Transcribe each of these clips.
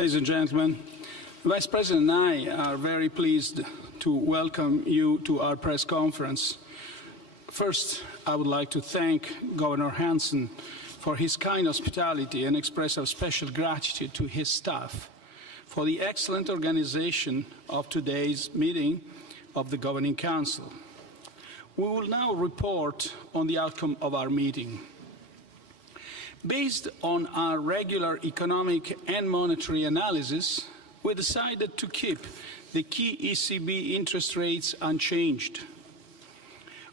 Ladies and gentlemen, the Vice President and I are very pleased to welcome you to our press conference. First, I would like to thank Governor Hanson for his kind hospitality and express our special gratitude to his staff for the excellent organization of today's meeting of the Governing Council. We will now report on the outcome of our meeting. Based on our regular economic and monetary analysis, we decided to keep the key ECB interest rates unchanged.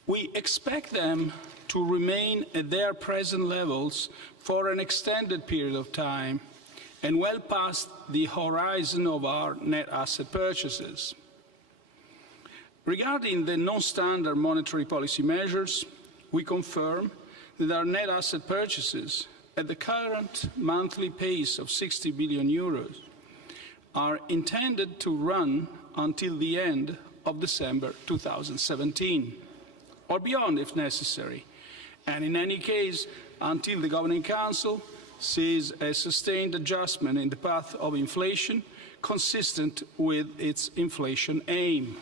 We expect them to remain at their present levels for an extended period of time and well past the horizon of our net asset purchases. Regarding the non-standard monetary policy measures, we confirm that our net asset purchases at the current monthly pace of 60 billion euros are intended to run until the end of December 2017, or beyond if necessary, and in any case until the Governing Council sees a sustained adjustment in the path of inflation consistent with its inflation aim.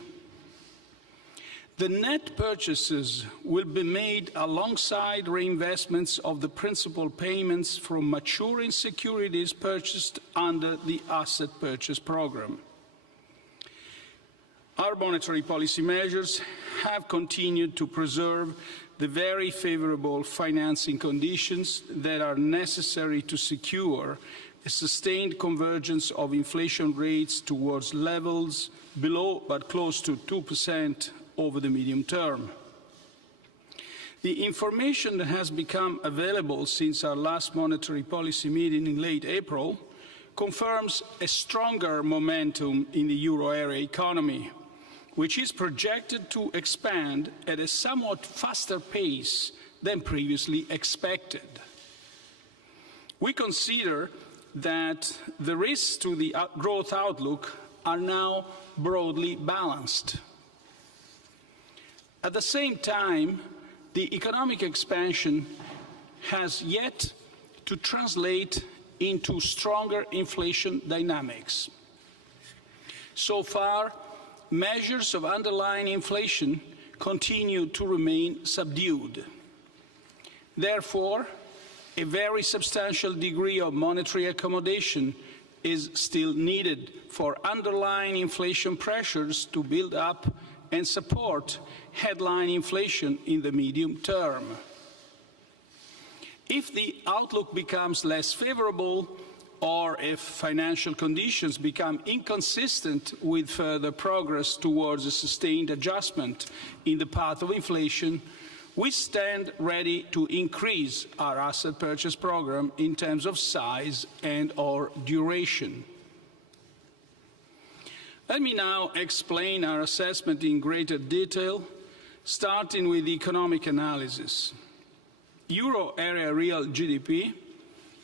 The net purchases will be made alongside reinvestments of the principal payments from maturing securities purchased under the asset purchase program. Our monetary policy measures have continued to preserve the very favorable financing conditions that are necessary to secure a sustained convergence of inflation rates towards levels below but close to 2% over the medium term. The information that has become available since our last monetary policy meeting in late April confirms a stronger momentum in the euro area economy, which is projected to expand at a somewhat faster pace than previously expected. We consider that the risks to the growth outlook are now broadly balanced. At the same time, the economic expansion has yet to translate into stronger inflation dynamics. So far, measures of underlying inflation continue to remain subdued. Therefore, a very substantial degree of monetary accommodation is still needed for underlying inflation pressures to build up and support headline inflation in the medium term. If the outlook becomes less favorable, or if financial conditions become inconsistent with further progress towards a sustained adjustment in the path of inflation, we stand ready to increase our asset purchase program in terms of size and/or duration. Let me now explain our assessment in greater detail, starting with the economic analysis. Euro area real GDP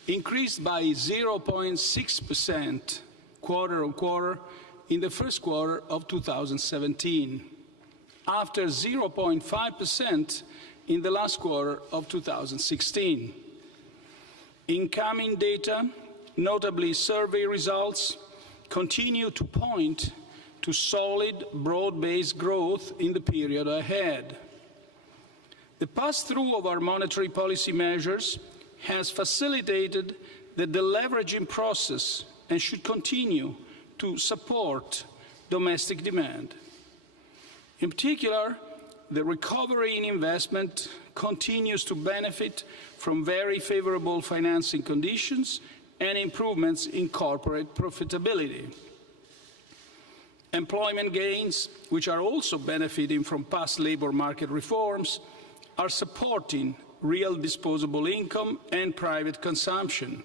increased by 0.6% quarter-on-quarter in the first quarter of 2017, after 0.5% in the last quarter of 2016. Incoming data, notably survey results, continue to point to solid, broad-based growth in the period ahead. The pass-through of our monetary policy measures has facilitated the deleveraging process and should continue to support domestic demand. In particular, the recovery in investment continues to benefit from very favorable financing conditions and improvements in corporate profitability. Employment gains, which are also benefiting from past labor market reforms, are supporting real disposable income and private consumption.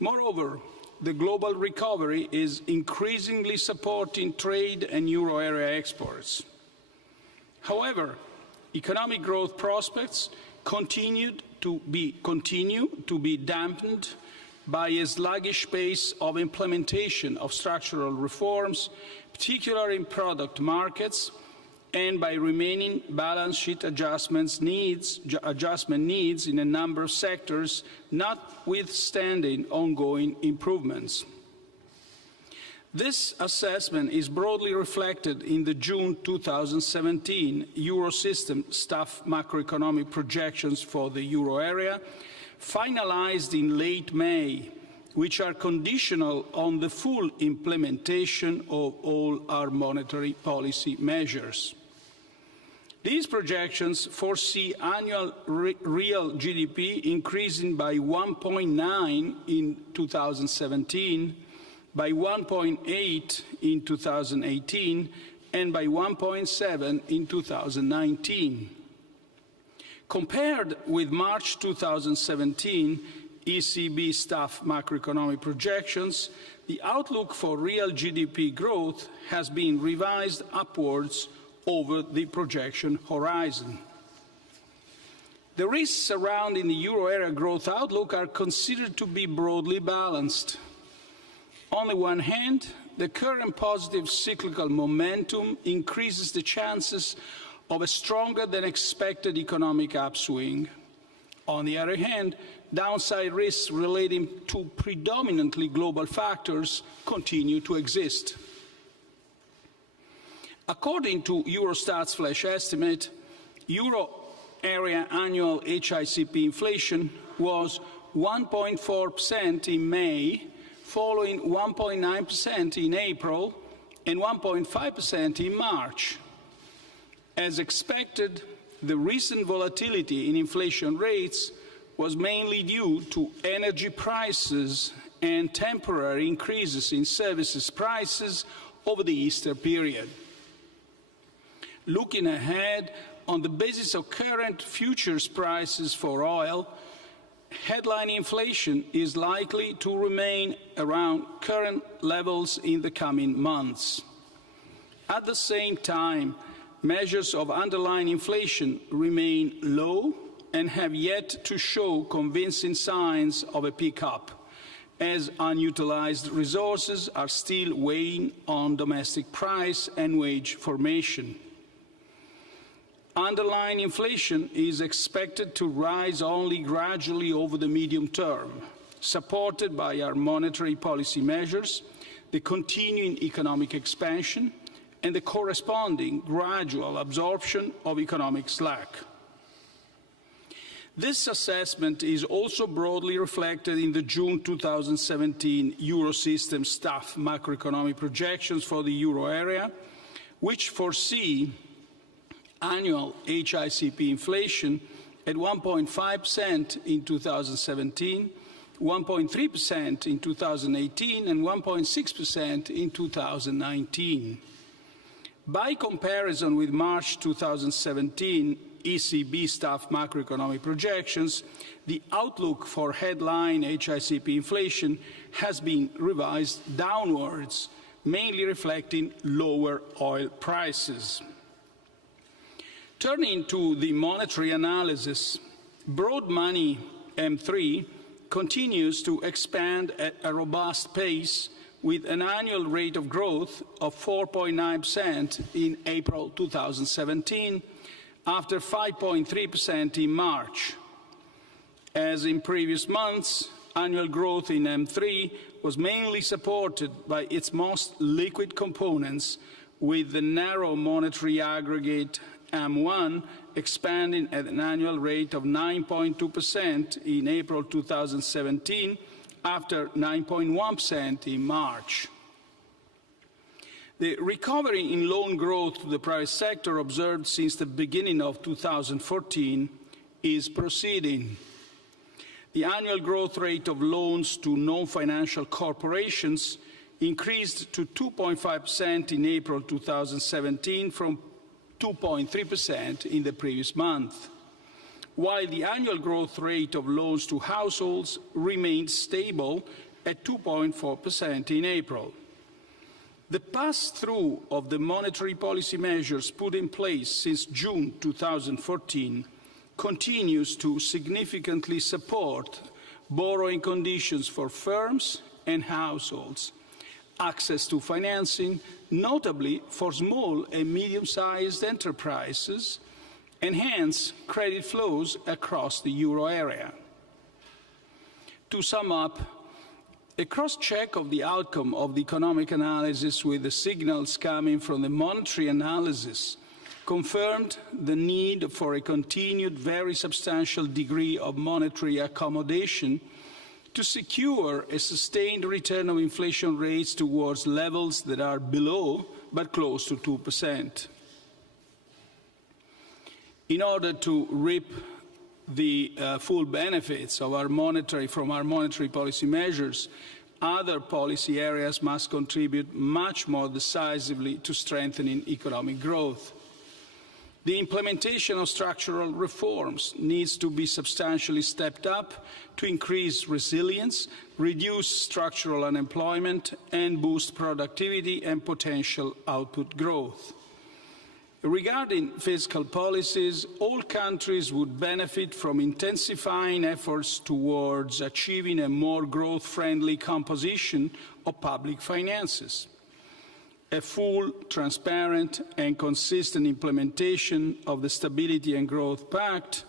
Moreover, the global recovery is increasingly supporting trade and euro area exports. However, economic growth prospects continue to be dampened by a sluggish pace of implementation of structural reforms, particularly in product markets, and by remaining balance sheet adjustment needs in a number of sectors, notwithstanding ongoing improvements. This assessment is broadly reflected in the June 2017 Eurosystem staff macroeconomic projections for the euro area, finalized in late May, which are conditional on the full implementation of all our monetary policy measures. These projections foresee annual real GDP increasing by 1.9 in 2017, by 1.8 in 2018, and by 1.7 in 2019. Compared with March 2017 ECB staff macroeconomic projections, the outlook for real GDP growth has been revised upwards over the projection horizon. The risks surrounding the euro area growth outlook are considered to be broadly balanced. On the one hand, the current positive cyclical momentum increases the chances of a stronger than expected economic upswing. On the other hand, downside risks relating to predominantly global factors continue to exist. According to Eurostat's flash estimate, euro area annual HICP inflation was 1.4% in May, following 1.9% in April and 1.5% in March. As expected, the recent volatility in inflation rates was mainly due to energy prices and temporary increases in services prices over the Easter period. Looking ahead, on the basis of current futures prices for oil, headline inflation is likely to remain around current levels in the coming months. At the same time, measures of underlying inflation remain low and have yet to show convincing signs of a pickup, as unutilized resources are still weighing on domestic price and wage formation. Underlying inflation is expected to rise only gradually over the medium term, supported by our monetary policy measures, the continuing economic expansion, and the corresponding gradual absorption of economic slack. This assessment is also broadly reflected in the June 2017 Eurosystem staff macroeconomic projections for the euro area, which foresee annual HICP inflation at 1.5% in 2017, 1.3% in 2018, and 1.6% in 2019. By comparison with March 2017 ECB staff macroeconomic projections, the outlook for headline HICP inflation has been revised downwards, mainly reflecting lower oil prices. Turning to the monetary analysis, broad money M3 continues to expand at a robust pace with an annual rate of growth of 4.9% in April 2017, after 5.3% in March. As in previous months, annual growth in M3 was mainly supported by its most liquid components, with the narrow monetary aggregate M1 expanding at an annual rate of 9.2% in April 2017, after 9.1% in March. The recovery in loan growth to the private sector observed since the beginning of 2014 is proceeding. The annual growth rate of loans to non-financial corporations increased to 2.5% in April 2017 from 2.3% in the previous month, while the annual growth rate of loans to households remained stable at 2.4% in April. The pass-through of the monetary policy measures put in place since June 2014 continues to significantly support borrowing conditions for firms and households, access to financing, notably for small and medium-sized enterprises, and hence credit flows across the euro area. To sum up, A cross-check of the outcome of the economic analysis with the signals coming from the monetary analysis confirmed the need for a continued very substantial degree of monetary accommodation to secure a sustained return of inflation rates towards levels that are below but close to 2%. In order to reap the full benefits of our monetary policy measures, other policy areas must contribute much more decisively to strengthening economic growth. The implementation of structural reforms needs to be substantially stepped up to increase resilience, reduce structural unemployment, and boost productivity and potential output growth. Regarding fiscal policies, all countries would benefit from intensifying efforts towards achieving a more growth-friendly composition of public finances. A full, transparent and consistent implementation of the Stability and Growth Pact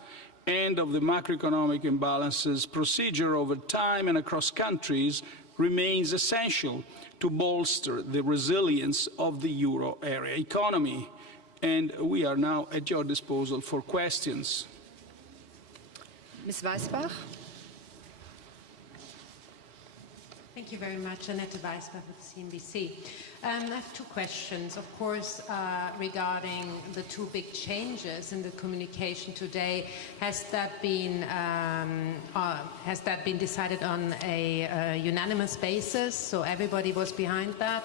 and of the macroeconomic imbalances procedure over time and across countries remains essential to bolster the resilience of the euro area economy. And we are now at your disposal for questions. Ms. Weisbach. Thank you very much, Annette Weisbach with CNBC. I have two questions, of course, regarding the two big changes in the communication today. Has that been decided on a unanimous basis, so everybody was behind that?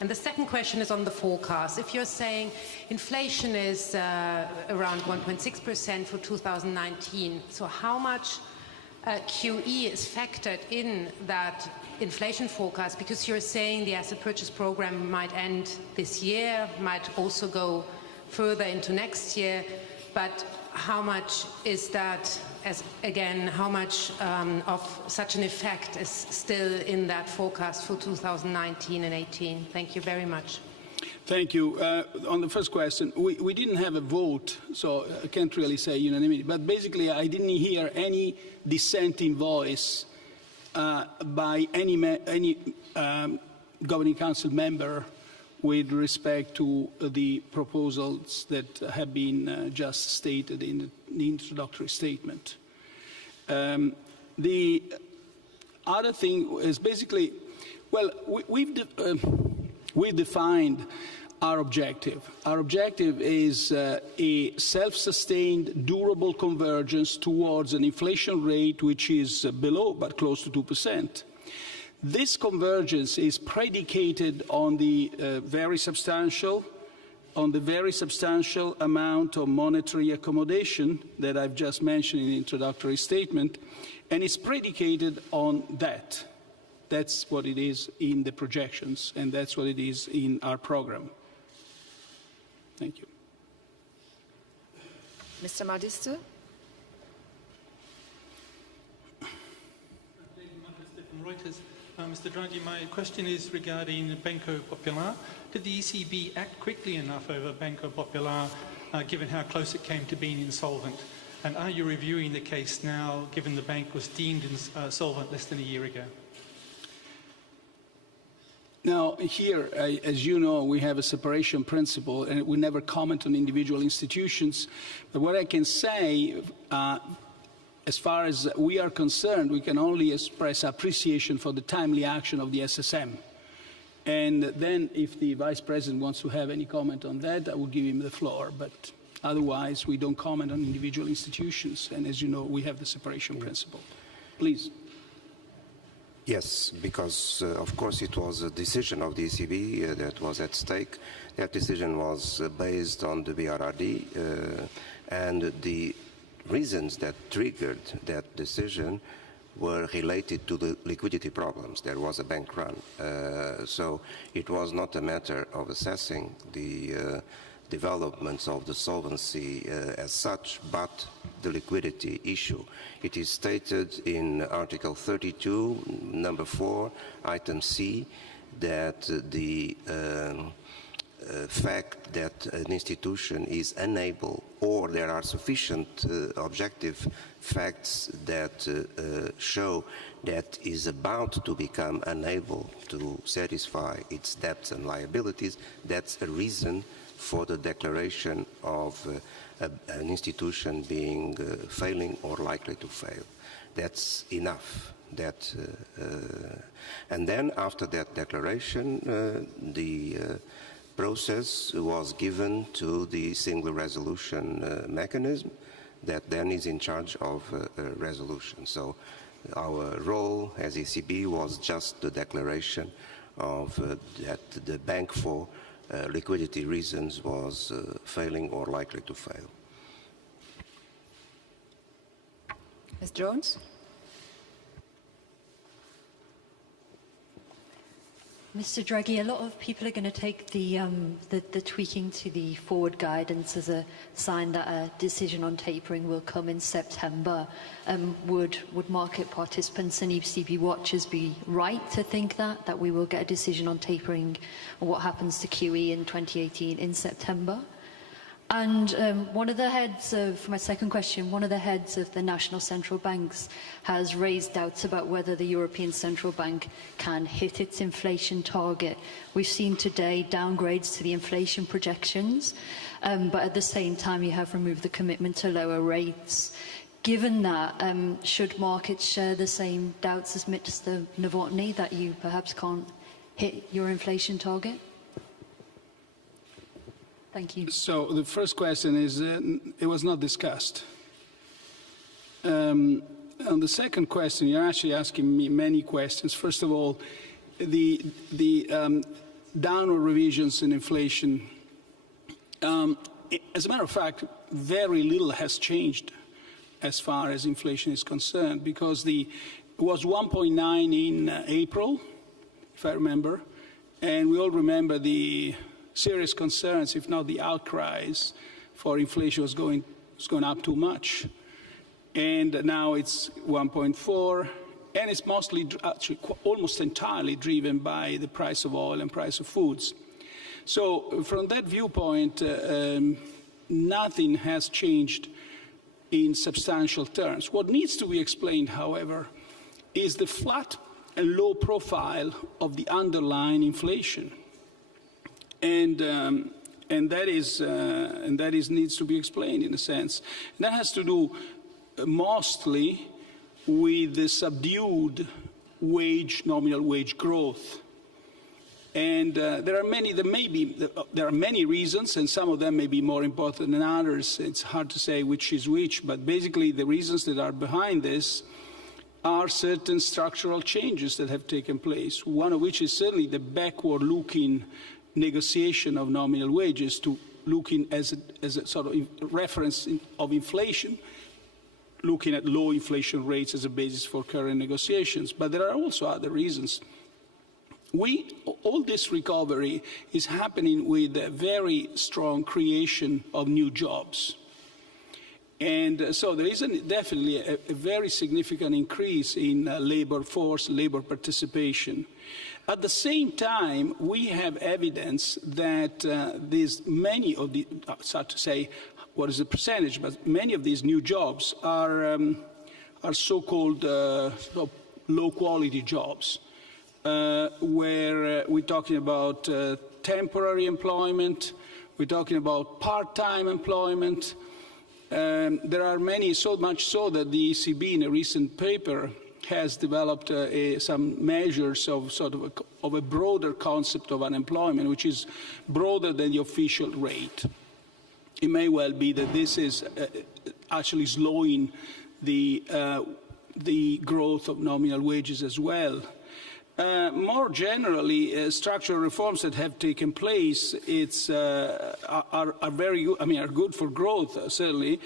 And the second question is on the forecast. If you're saying inflation is around 1.6% for 2019, so how much QE is factored in that inflation forecast? Because you're saying the asset purchase program might end this year, might also go further into next year, but how much is that, how much of such an effect is still in that forecast for 2019 and 18? Thank you very much. Thank you. On the first question, we didn't have a vote, so I can't really say unanimity. But basically, I didn't hear any dissenting voice by any governing council member with respect to the proposals that have been just stated in the introductory statement. The other thing is basically, well, we've defined our objective. Our objective is a self-sustained, durable convergence towards an inflation rate which is below but close to 2%. This convergence is predicated on the very substantial amount of monetary accommodation that I've just mentioned in the introductory statement, and it's predicated on that. That's what it is in the projections, and that's what it is in our program. Thank you. Mr. Magister. Reuters. Mr. Draghi, my question is regarding Banco Popular. Did the ECB act quickly enough over Banco Popular, given how close it came to being insolvent? And are you reviewing the case now, given the bank was deemed insolvent less than a year ago? Now, here, as you know, we have a separation principle, and we never comment on individual institutions. But what I can say, as far as we are concerned, we can only express appreciation for the timely action of the SSM. And then if the Vice President wants to have any comment on that, I will give him the floor. But otherwise, we don't comment on individual institutions. And as you know, we have the separation principle. Please. Yes, because, of course, it was a decision of the ECB that was at stake. That decision was based on the BRRD, and the reasons that triggered that decision were related to the liquidity problems. There was a bank run. So it was not a matter of assessing the developments of the solvency as such, but the liquidity issue. It is stated in Article 32, number 4, item C, that the fact that an institution is unable, or there are sufficient objective facts that show that is about to become unable to satisfy its debts and liabilities, that's a reason for the declaration of an institution being failing or likely to fail. That's enough. And then after that declaration, the process was given to the single resolution mechanism that then is in charge of resolution. So our role as ECB was just the declaration of that the bank for liquidity reasons was failing or likely to fail. Ms. Jones? Mr. Draghi, a lot of people are going to take the tweaking to the forward guidance as a sign that a decision on tapering will come in September. Would market participants and ECB watchers be right to think that we will get a decision on tapering or what happens to QE in 2018 in September? And one of the heads of, my second question, one of the heads of the national central banks has raised doubts about whether the European Central Bank can hit its inflation target. We've seen today downgrades to the inflation projections, but at the same time you have removed the commitment to lower rates. Given that, should markets share the same doubts as Mr. Novotny that you perhaps can't hit your inflation target? Thank you. So the first question is, it was not discussed. On the second question, you're actually asking me many questions. First of all, the downward revisions in inflation. As a matter of fact, very little has changed as far as inflation is concerned, because it was 1.9 in April, if I remember, and we all remember the serious concerns, if not the outcries, for inflation was going up too much. And now it's 1.4, and it's mostly, actually, almost entirely driven by the price of oil and price of foods. So from that viewpoint, nothing has changed in substantial terms. What needs to be explained, however, is the flat and low profile of the underlying inflation. And that needs to be explained in a sense. And that has to do mostly with the subdued nominal wage growth. And there are many reasons, and some of them may be more important than others. It's hard to say which is which, but basically the reasons that are behind this are certain structural changes that have taken place, one of which is certainly the backward-looking negotiation of nominal wages to looking as a sort of reference of inflation, looking at low inflation rates as a basis for current negotiations. But there are also other reasons. All this recovery is happening with a very strong creation of new jobs. And so there is definitely a very significant increase in labor force, labor participation. At the same time, we have evidence that many of the, it's hard to say what is the percentage, but many of these new jobs are so-called low-quality jobs, where we're talking about temporary employment, we're talking about part-time employment. There are many, so much so that the ECB in a recent paper has developed some measures of of a broader concept of unemployment, which is broader than the official rate. It may well be that this is actually slowing the growth of nominal wages as well. More generally, structural reforms that have taken place are very good. I mean, are good for growth certainly,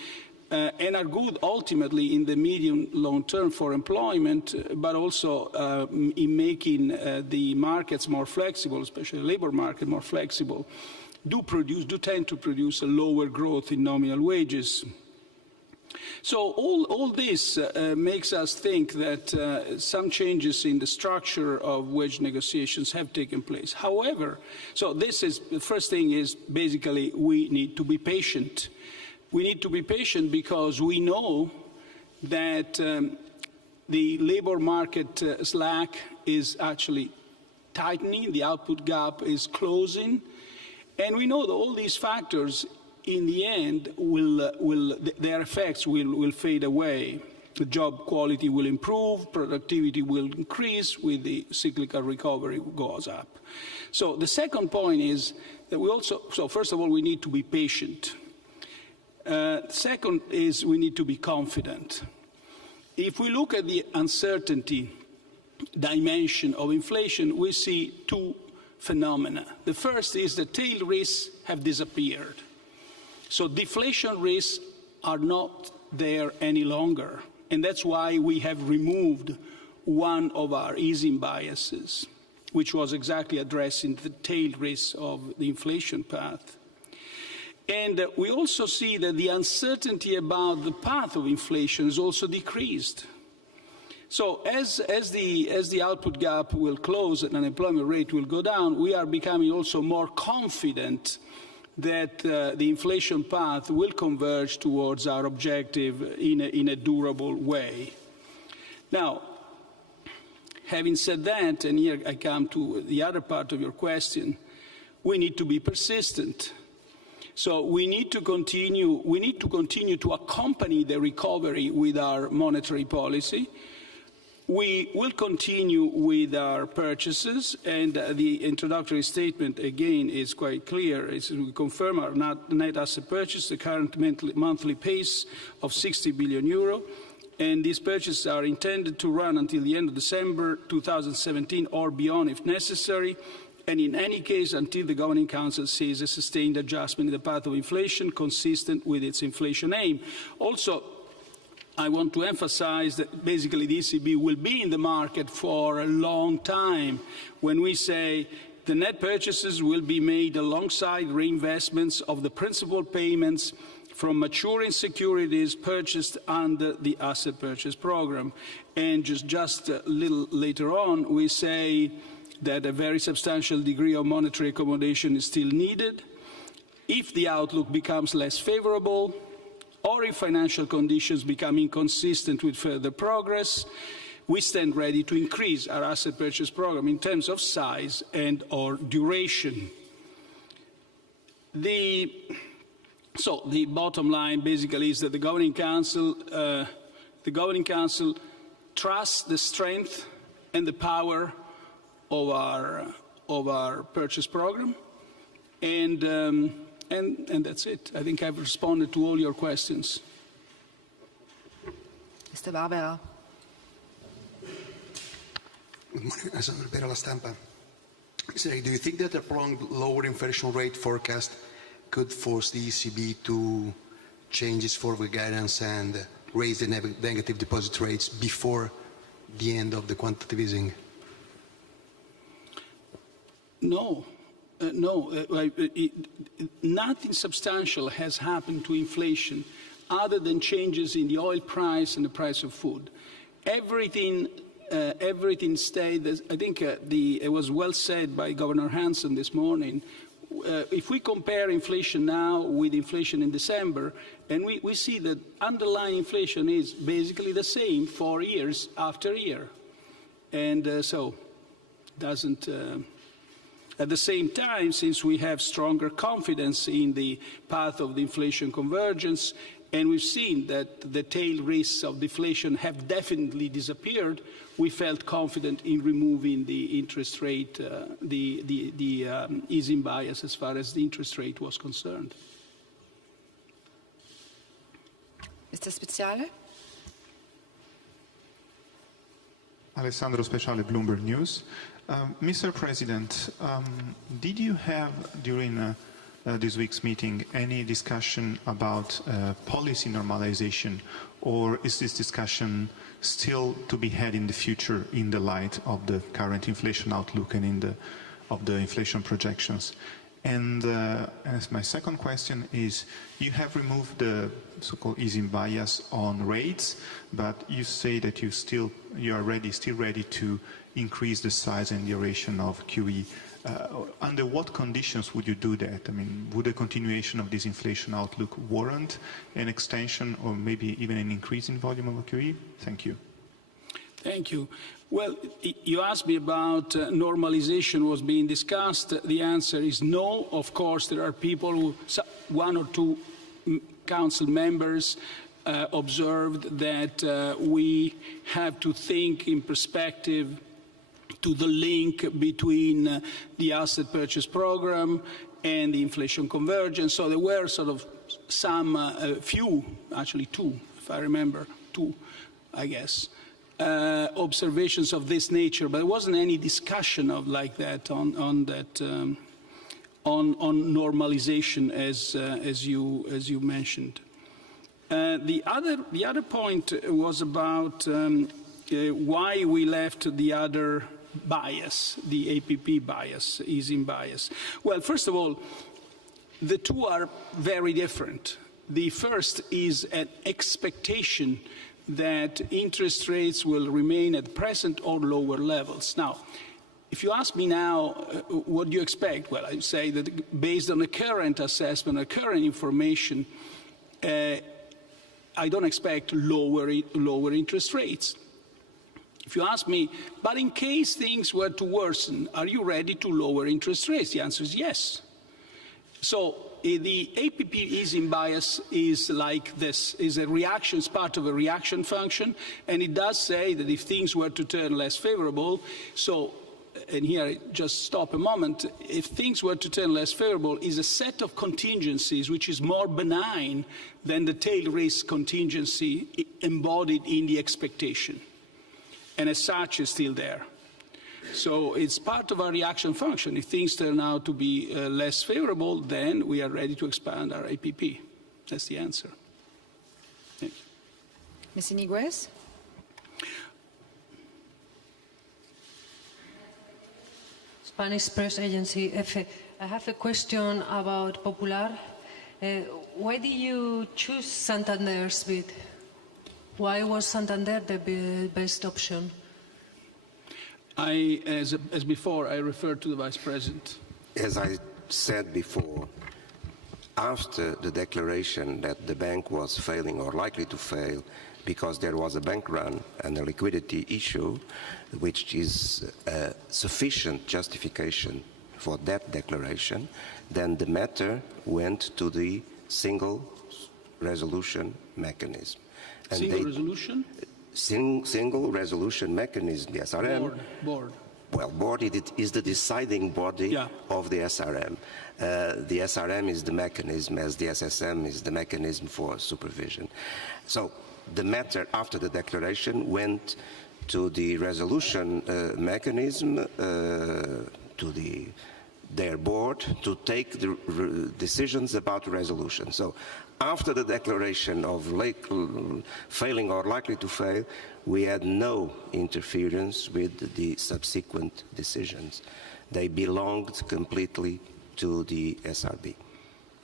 and are good ultimately in the medium long term for employment, but also in making the markets more flexible, especially the labor market more flexible, do tend to produce a lower growth in nominal wages. So all this makes us think that some changes in the structure of wage negotiations have taken place. However, so this is, the first thing is basically we need to be patient. We need to be patient because we know that the labor market slack is actually tightening, the output gap is closing, and we know that all these factors in the end, their effects will fade away. The job quality will improve, productivity will increase with the cyclical recovery goes up. So the second point is that so first of all, we need to be patient. Second is we need to be confident. If we look at the uncertainty dimension of inflation, we see two phenomena. The first is that tail risks have disappeared. So deflation risks are not there any longer. And that's why we have removed one of our easing biases, which was exactly addressing the tail risks of the inflation path. And we also see that the uncertainty about the path of inflation is also decreased. So as the output gap will close and unemployment rate will go down, we are becoming also more confident that the inflation path will converge towards our objective in a durable way. Now, having said that, and here I come to the other part of your question, we need to be persistent. So we need to continue to accompany the recovery with our monetary policy. We will continue with our purchases, and the introductory statement, again, is quite clear. We confirm our net asset purchase, the current monthly pace of 60 billion euro, and these purchases are intended to run until the end of December 2017 or beyond if necessary, and in any case until the Governing Council sees a sustained adjustment in the path of inflation consistent with its inflation aim. Also, I want to emphasize that basically the ECB will be in the market for a long time. When we say the net purchases will be made alongside reinvestments of the principal payments from maturing securities purchased under the asset purchase program. And just a little later on, we say that a very substantial degree of monetary accommodation is still needed. If the outlook becomes less favorable, or if financial conditions become inconsistent with further progress, we stand ready to increase our asset purchase program in terms of size and or duration. So the bottom line basically is that the Governing Council trusts the strength and the power of our purchase program, and that's it. I think I've responded to all your questions. Mr. Barbera. Good morning, Alessandro Barbera, La Stampa. Do you think that a prolonged lower inflation rate forecast could force the ECB to change its forward guidance and raise the negative deposit rates before the end of the quantitative easing? No. Nothing substantial has happened to inflation other than changes in the oil price and the price of food. Everything stayed. I think it was well said by Governor Hanson this morning. If we compare inflation now with inflation in December, and we see that underlying inflation is basically the same for years after year. And so doesn't... At the same time, since we have stronger confidence in the path of the inflation convergence, and we've seen that the tail risks of deflation have definitely disappeared, we felt confident in removing the interest rate, the easing bias as far as the interest rate was concerned. Mr. Speziale. Alessandro Speciale, Bloomberg News. Mr. President, did you have during this week's meeting any discussion about policy normalization, or is this discussion still to be had in the future in the light of the current inflation outlook and of the inflation projections? And as my second question is, you have removed the so-called easing bias on rates, but you say that you still are ready to increase the size and duration of QE. Under what conditions would you do that? I mean, would a continuation of this inflation outlook warrant an extension or maybe even an increase in volume of QE? Thank you. Thank you. Well, you asked me about normalization was being discussed. The answer is no. Of course, there are people who, one or two council members observed that we have to think in perspective to the link between the asset purchase program and the inflation convergence. So there were sort of some, few, actually two, if I remember, two, I guess, observations of this nature, but there wasn't any discussion of like that on normalization as you mentioned. The other point was about why we left the other bias, the APP bias, easing bias. Well, first of all, the two are very different. The first is an expectation that interest rates will remain at present or lower levels. Now, if you ask me now, what do you expect? Well, I say that based on the current assessment, the current information, I don't expect lower interest rates. If you ask me, but in case things were to worsen, are you ready to lower interest rates? The answer is yes. So the APP easing bias is like this, is a reaction, it's part of a reaction function, and it does say that if things were to turn less favorable, so, and here I just stop a moment, if things were to turn less favorable, is a set of contingencies which is more benign than the tail risk contingency embodied in the expectation, and as such is still there. So it's part of our reaction function. If things turn out to be less favorable, then we are ready to expand our APP. That's the answer. Thank you. Ms. Iniguez? Spanish press agency EFE. I have a question about Popular. Why did you choose Santander's bid? Why was Santander the best option? As before, I referred to the Vice President. As I said before, after the declaration that the bank was failing or likely to fail because there was a bank run and a liquidity issue, which is a sufficient justification for that declaration, then the matter went to the single resolution mechanism. And single resolution mechanism, the SRM. Board. Well, board is the deciding body of the SRM. The SRM is the mechanism, as the SSM is the mechanism for supervision. So the matter after the declaration went to the resolution mechanism, to their board to take the decisions about resolution. So after the declaration of failing or likely to fail, we had no interference with the subsequent decisions. They belonged completely to the SRB,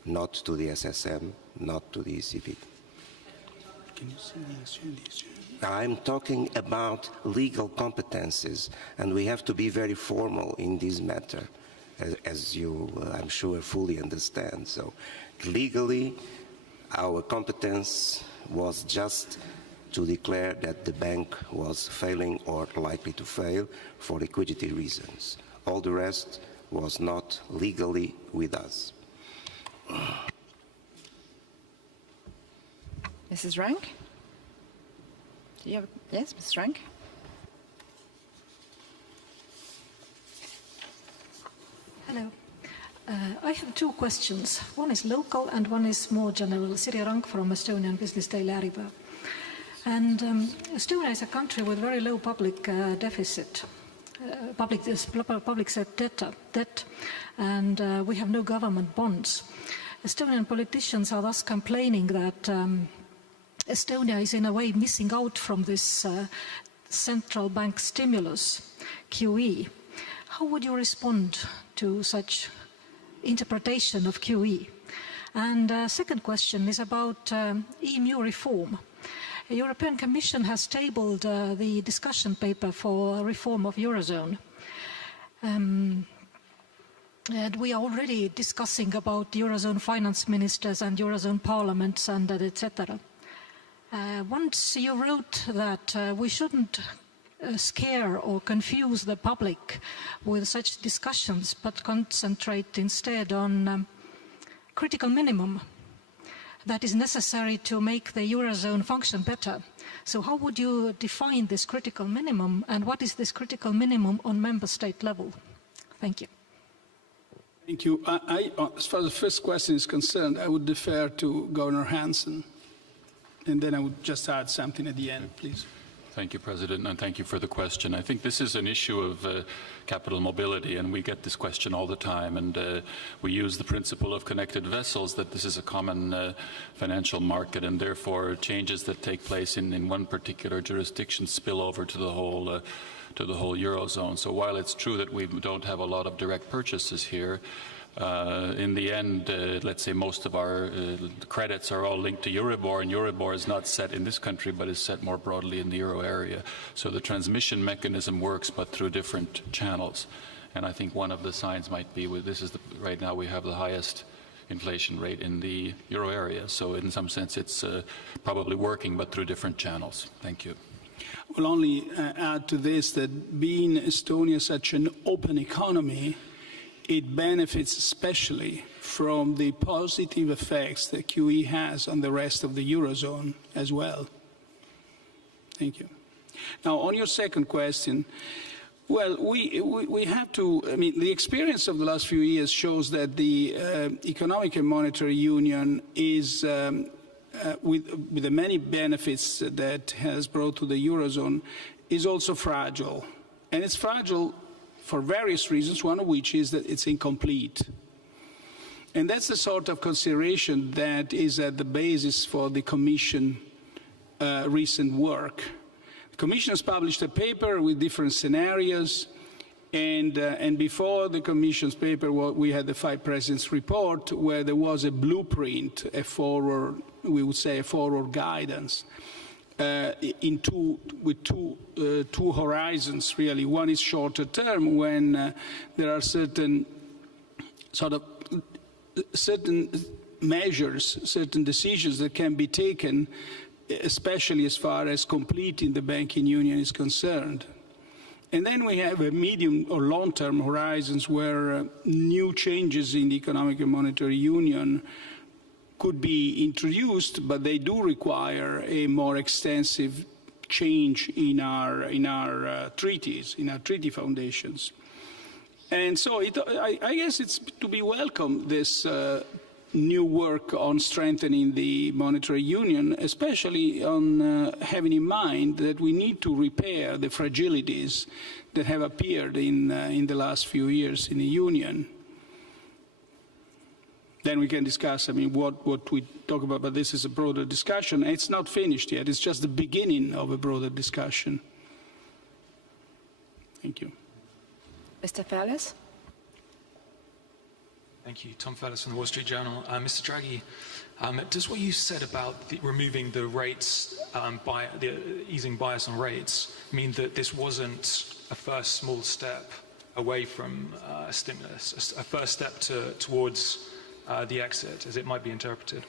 not to the SSM, not to the ECB. Can you see the I'm talking about legal competences, and we have to be very formal in this matter, as you, I'm sure, fully understand. So legally, our competence was just to declare that the bank was failing or likely to fail for liquidity reasons. All the rest was not legally with us. Mrs. Rank? Do you have, yes, Mrs. Rank? Hello. I have two questions. One is local and one is more general. Sirje Rank from Estonian Business Daily Äripäev. And Estonia is a country with very low public deficit, public debt, and we have no government bonds. Estonian politicians are thus complaining that Estonia is in a way missing out from this central bank stimulus, QE. How would you respond to such interpretation of QE? And second question is about EMU reform. The European Commission has tabled the discussion paper for reform of Eurozone. And we are already discussing about Eurozone finance ministers and Eurozone parliaments and etc. Once you wrote that we shouldn't scare or confuse the public with such discussions, but concentrate instead on critical minimum that is necessary to make the Eurozone function better. So how would you define this critical minimum, and what is this critical minimum on member state level? Thank you. Thank you. As far as the first question is concerned, I would defer to Governor Hansen, and then I would just add something at the end, please. Thank you, President, and thank you for the question. I think this is an issue of capital mobility, and we get this question all the time, and we use the principle of connected vessels, that this is a common financial market, and therefore changes that take place in one particular jurisdiction spill over to the whole Eurozone. So while it's true that we don't have a lot of direct purchases here, in the end, let's say most of our credits are all linked to Euribor, and Euribor is not set in this country, but is set more broadly in the euro area. So the transmission mechanism works, but through different channels. And I think one of the signs might be, right now we have the highest inflation rate in the euro area. So in some sense, it's probably working, but through different channels. Thank you. I will only add to this that being Estonia such an open economy, it benefits especially from the positive effects that QE has on the rest of the Eurozone as well. Thank you. Now, on your second question, well, we have to, I mean, the experience of the last few years shows that the economic and monetary union is, with the many benefits that has brought to the Eurozone, is also fragile. And it's fragile for various reasons, one of which is that it's incomplete. And that's the sort of consideration that is at the basis for the Commission recent work. The Commission has published a paper with different scenarios, and before the Commission's paper, we had the Five Presidents report, where there was a blueprint, a forward, we would say a forward guidance. With two horizons, really. One is shorter term, when there are certain measures, certain decisions that can be taken, especially as far as completing the banking union is concerned. And then we have a medium or long-term horizons where new changes in the economic and monetary union could be introduced, but they do require a more extensive change in our treaties, in our treaty foundations. And so I guess it's to be welcome, this new work on strengthening the monetary union, especially on having in mind that we need to repair the fragilities that have appeared in the last few years in the union. Then we can discuss, I mean, what we talk about, but this is a broader discussion. It's not finished yet. It's just the beginning of a broader discussion. Thank you. Mr. Fallis? Thank you. Tom Fallis from the Wall Street Journal. Mr. Draghi, does what you said about removing the rates, the easing bias on rates, mean that this wasn't a first small step away from stimulus, a first step towards the exit, as it might be interpreted?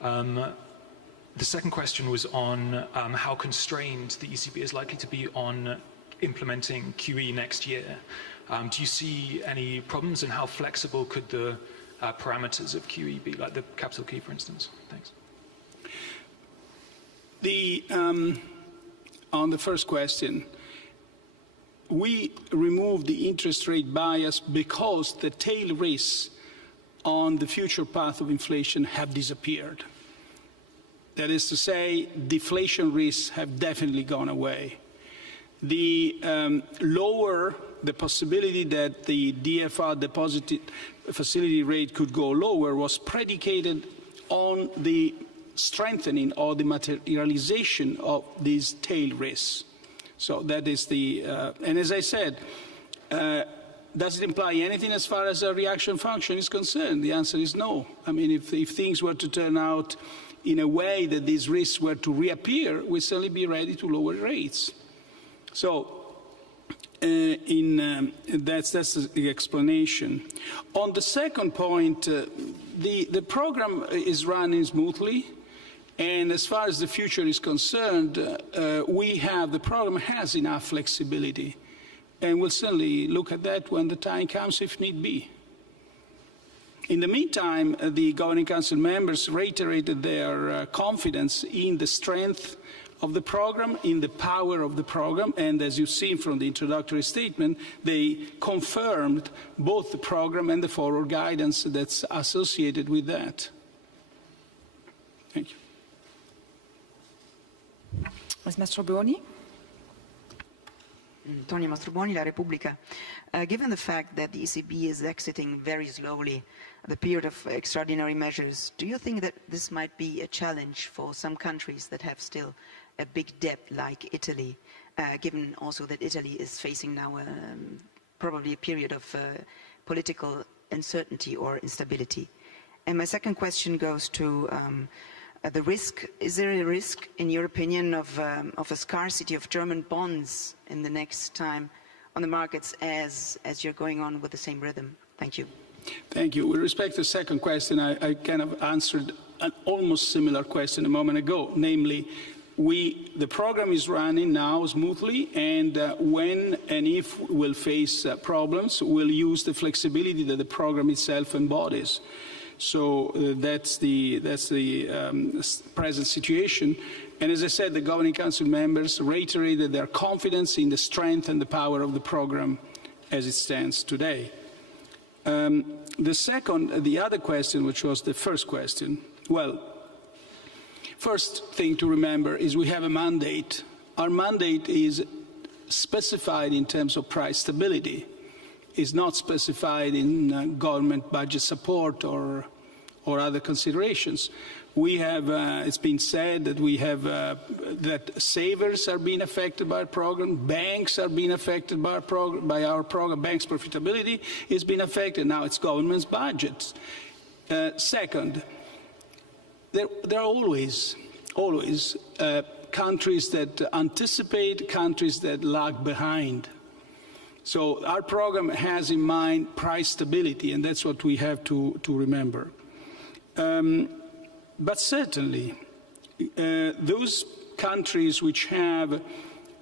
The second question was on how constrained the ECB is likely to be on implementing QE next year. Do you see any problems, and how flexible could the parameters of QE be, like the capital key, for instance? Thanks. On the first question, we removed the interest rate bias because the tail risks on the future path of inflation have disappeared. That is to say, deflation risks have definitely gone away. The lower the possibility that the DFR deposit facility rate could go lower was predicated on the strengthening or the materialization of these tail risks. So that is the, and as I said, Does it imply anything as far as a reaction function is concerned? The answer is no. I mean, if things were to turn out in a way that these risks were to reappear, we'd certainly be ready to lower rates. So that's the explanation. On the second point, the program is running smoothly. And as far as the future is concerned, the program has enough flexibility. And we'll certainly look at that when the time comes, if need be. In the meantime, the Governing Council members reiterated their confidence in the strength of the program, in the power of the program, and as you've seen from the introductory statement, they confirmed both the program and the forward guidance that's associated with that. Thank you. Mr. Boni? Tony Mastroboni, La Repubblica. Given the fact that the ECB is exiting very slowly the period of extraordinary measures, do you think that this might be a challenge for some countries that have still a big debt like Italy, given also that Italy is facing now probably a period of political uncertainty or instability? And my second question goes to the risk. Is there a risk, in your opinion, of a scarcity of German bonds in the next time on the markets as you're going on with the same rhythm? Thank you. Thank you. With respect to the second question, I kind of answered an almost similar question a moment ago, namely, the program is running now smoothly, and when and if we'll face problems, we'll use the flexibility that the program itself embodies. So that's the present situation. And as I said, the Governing Council members reiterated their confidence in the strength and the power of the program as it stands today. The other question, which was the first question, well, first thing to remember is we have a mandate. Our mandate is specified in terms of price stability. Is not specified in government budget support or other considerations. We have, it's been said that we have, that savers are being affected by our program, banks are being affected by our program, banks' profitability is being affected, now it's government's budgets. Second, there are always countries that anticipate, countries that lag behind. So our program has in mind price stability, and that's what we have to remember. But certainly, those countries which have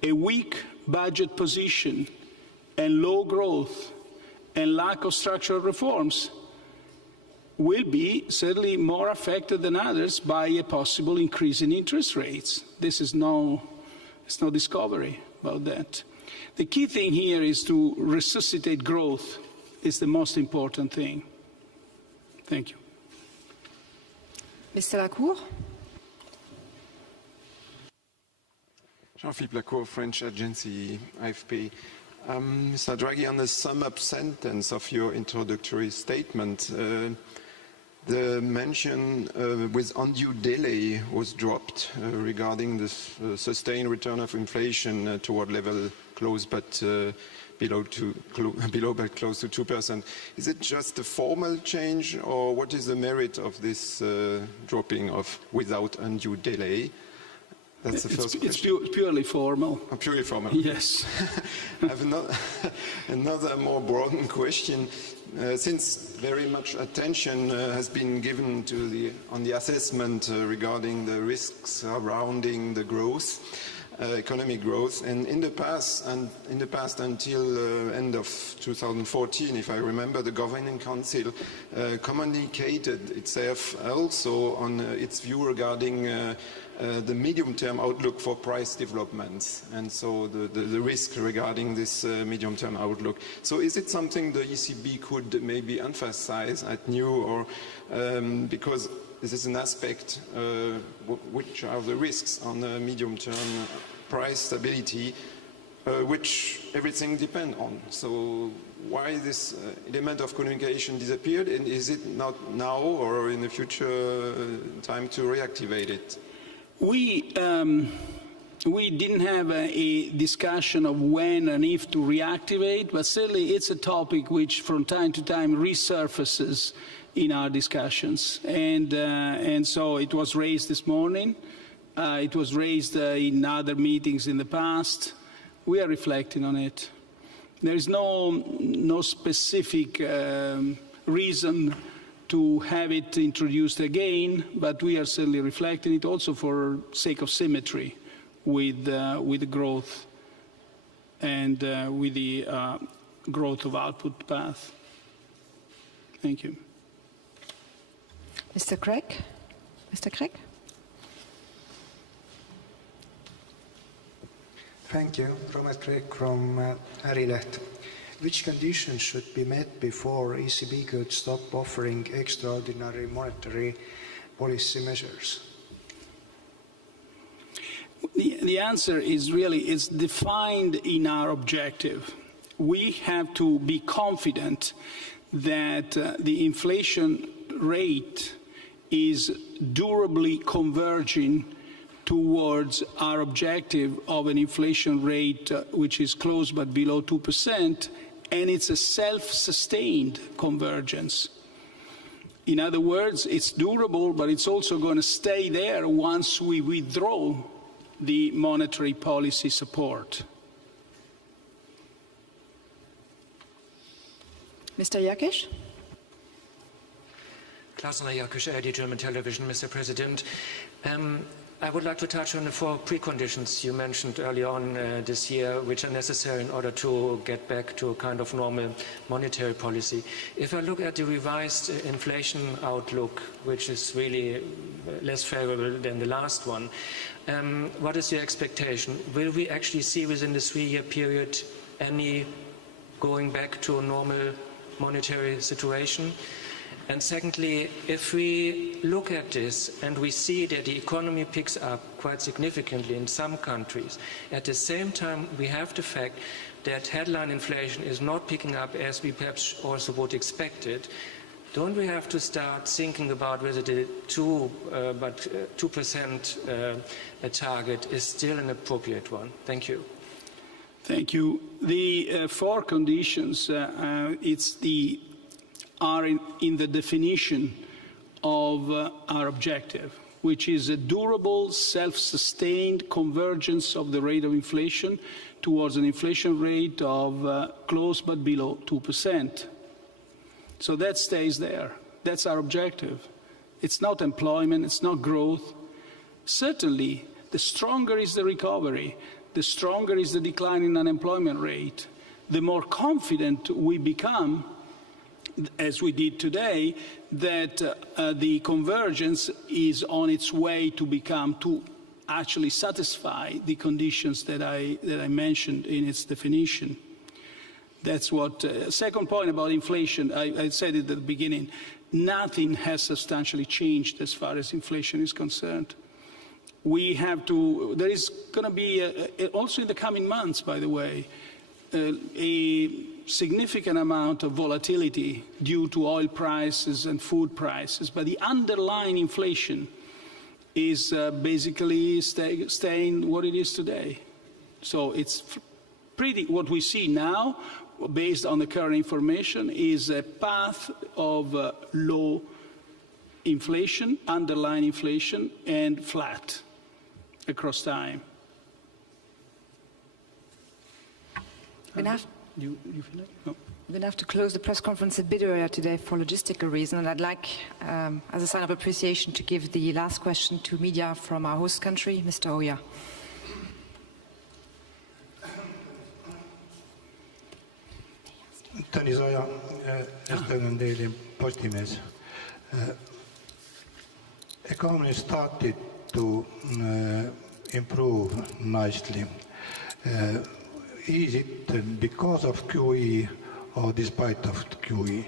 a weak budget position and low growth and lack of structural reforms will be certainly more affected than others by a possible increase in interest rates. It's no discovery about that. The key thing here is to resuscitate growth is the most important thing. Thank you. Mr. Lacour? Jean-Philippe Lacour, French agency AFP. Mr. Draghi, on the sum-up sentence of your introductory statement, the mention with undue delay was dropped regarding the sustained return of inflation toward level close but below but close to 2%. Is it just a formal change, or what is the merit of this dropping of without undue delay? That's the first question. It's purely formal. Oh, purely formal. Yes. I have another more broad question. Since very much attention has been given to on the assessment regarding the risks surrounding the growth, economic growth, and in the past until end of 2014, if I remember, the Governing Council communicated itself also on its view regarding the medium-term outlook for price developments, and so the risk regarding this medium-term outlook. So is it something the ECB could maybe emphasize at new, or because this is an aspect which are the risks on the medium-term price stability, which everything depends on. So why this element of communication disappeared, and is it not now or in the future time to reactivate it? We didn't have a discussion of when and if to reactivate, but certainly it's a topic which from time to time resurfaces in our discussions. And so it was raised this morning. It was raised in other meetings in the past. We are reflecting on it. There is no specific reason to have it introduced again, but we are certainly reflecting it also for sake of symmetry with the growth and with the growth of output path. Thank you. Mr. Craig? Mr. Craig? Thank you. Robert Craig from Ärileht. Which conditions should be met before ECB could stop offering extraordinary monetary policy measures? The answer is really, it's defined in our objective. We have to be confident that the inflation rate is durably converging towards our objective of an inflation rate which is close but below 2%, and it's a self-sustained convergence. In other words, it's durable, but it's also going to stay there once we withdraw the monetary policy support. Mr. Jakish? Klausner Jakish, ARD German Television, Mr. President. I would like to touch on the 4 preconditions you mentioned early on this year, which are necessary in order to get back to a kind of normal monetary policy. If I look at the revised inflation outlook, which is really less favorable than the last one, what is your expectation? Will we actually see within the 3-year period any going back to a normal monetary situation? And secondly, if we look at this and we see that the economy picks up quite significantly in some countries, at the same time we have the fact that headline inflation is not picking up as we perhaps also would expect it, don't we have to start thinking about whether the 2% target is still an appropriate one? Thank you. Thank you. The 4 conditions, are in the definition of our objective, which is a durable, self-sustained convergence of the rate of inflation towards an inflation rate of close but below 2%. So that stays there. That's our objective. It's not employment, it's not growth. Certainly, the stronger is the recovery, the stronger is the decline in unemployment rate, the more confident we become, as we did today, that the convergence is on its way to actually satisfy the conditions that I mentioned in its definition. That's what. Second point about inflation, I said it at the beginning. Nothing has substantially changed as far as inflation is concerned. We have to. There is going to be also in the coming months, by the way, a significant amount of volatility due to oil prices and food prices, but the underlying inflation is basically staying what it is today. So it's pretty, what we see now, based on the current information, is a path of low inflation, underlying inflation, and flat across time. You feel it? No. We're going to have to close the press conference a bit earlier today for logistical reasons, and I'd like, as a sign of appreciation, to give the last question to media from our host country, Mr. Oya. Tõnis Oja, Estonian Daily Postimees. Economy started to improve nicely. Is it because of QE or despite of QE?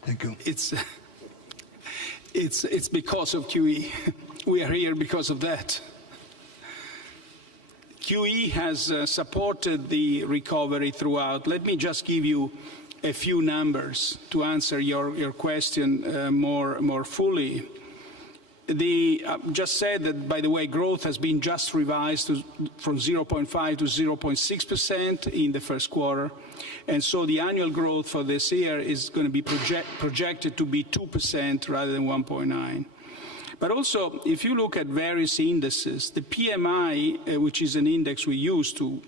Thank you. It's because of QE. We are here because of that. QE has supported the recovery throughout. Let me just give you a few numbers to answer your question more fully. Just said that, by the way, growth has been just revised from 0.5 to 0.6% in the first quarter. And so the annual growth for this year is going to be projected to be 2% rather than 1.9%. But also, if you look at various indices, the PMI, which is an index we use to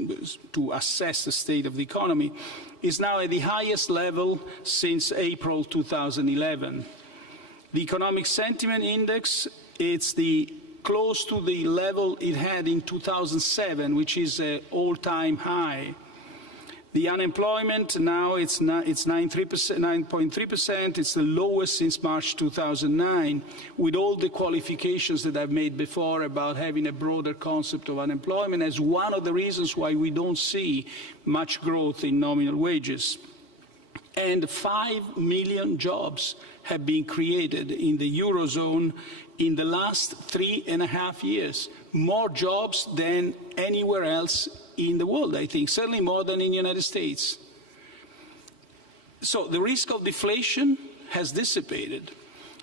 assess the state of the economy, is now at the highest level since April 2011. The Economic Sentiment Index, it's close to the level it had in 2007, which is an all-time high. The unemployment now it's 9.3%. It's the lowest since March 2009, with all the qualifications that I've made before about having a broader concept of unemployment as one of the reasons why we don't see much growth in nominal wages. And 5 million jobs have been created in the Eurozone in the last 3.5 years. More jobs than anywhere else in the world, I think, certainly more than in the United States. So the risk of deflation has dissipated.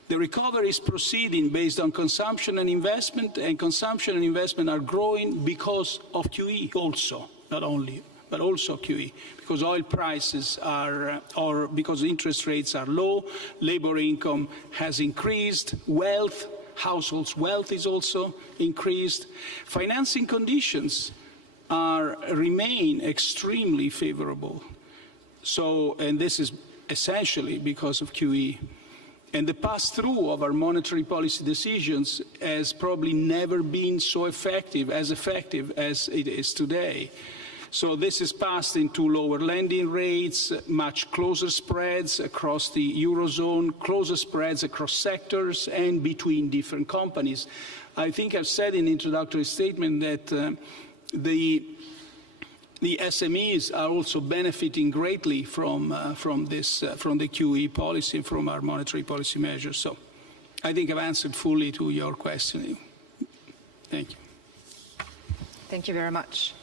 The recovery is proceeding based on consumption and consumption and investment are growing because of QE also, not only, but also QE, because oil prices are, or because interest rates are low, labor income has increased, wealth, households' wealth is also increased. Financing conditions remain extremely favorable. So, and this is essentially because of QE. And the pass-through of our monetary policy decisions has probably never been so effective as it is today. So this is passed into lower lending rates, much closer spreads across the Eurozone, closer spreads across sectors and between different companies. I think I've said in the introductory statement that the SMEs are also benefiting greatly from the QE policy and from our monetary policy measures. So I think I've answered fully to your question. Thank you. Thank you very much.